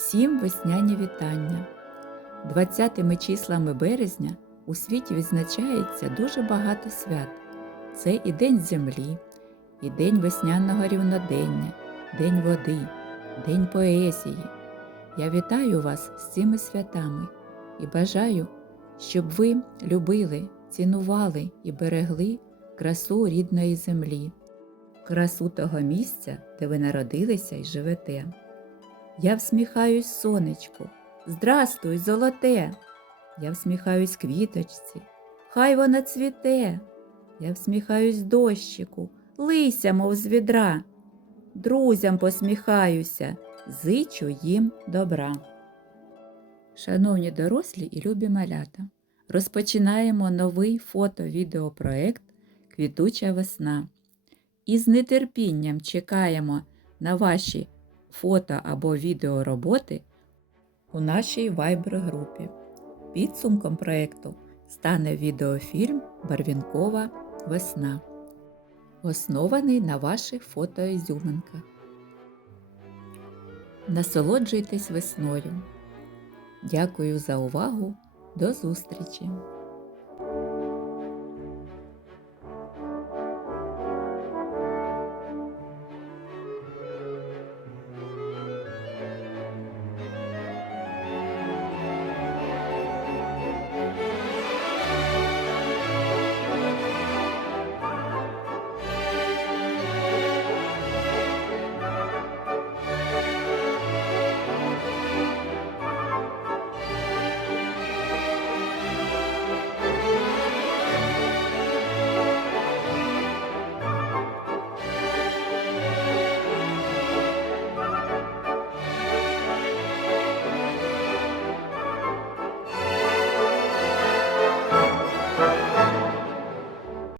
Всім весняні вітання. 20 числами березня у світі відзначається дуже багато свят. Це і День землі, і День весняного рівнодення, День води, День поезії. Я вітаю вас з цими святами і бажаю, щоб ви любили, цінували і берегли красу рідної землі, красу того місця, де ви народилися і живете. Я всміхаюсь сонечку, здрастуй, золоте. Я всміхаюсь квіточці, хай вона цвіте. Я всміхаюсь дощику, лися, мов з відра. Друзям посміхаюся, зичу їм добра. Шановні дорослі і любі малята, розпочинаємо новий фото-відеопроект Квітуча весна. І з нетерпінням чекаємо на ваші фото або відеороботи у нашій Viber-групі. Підсумком проєкту стане відеофільм Барвінкова весна, оснований на ваших фотоізюминках. Насолоджуйтесь весною. Дякую за увагу. До зустрічі!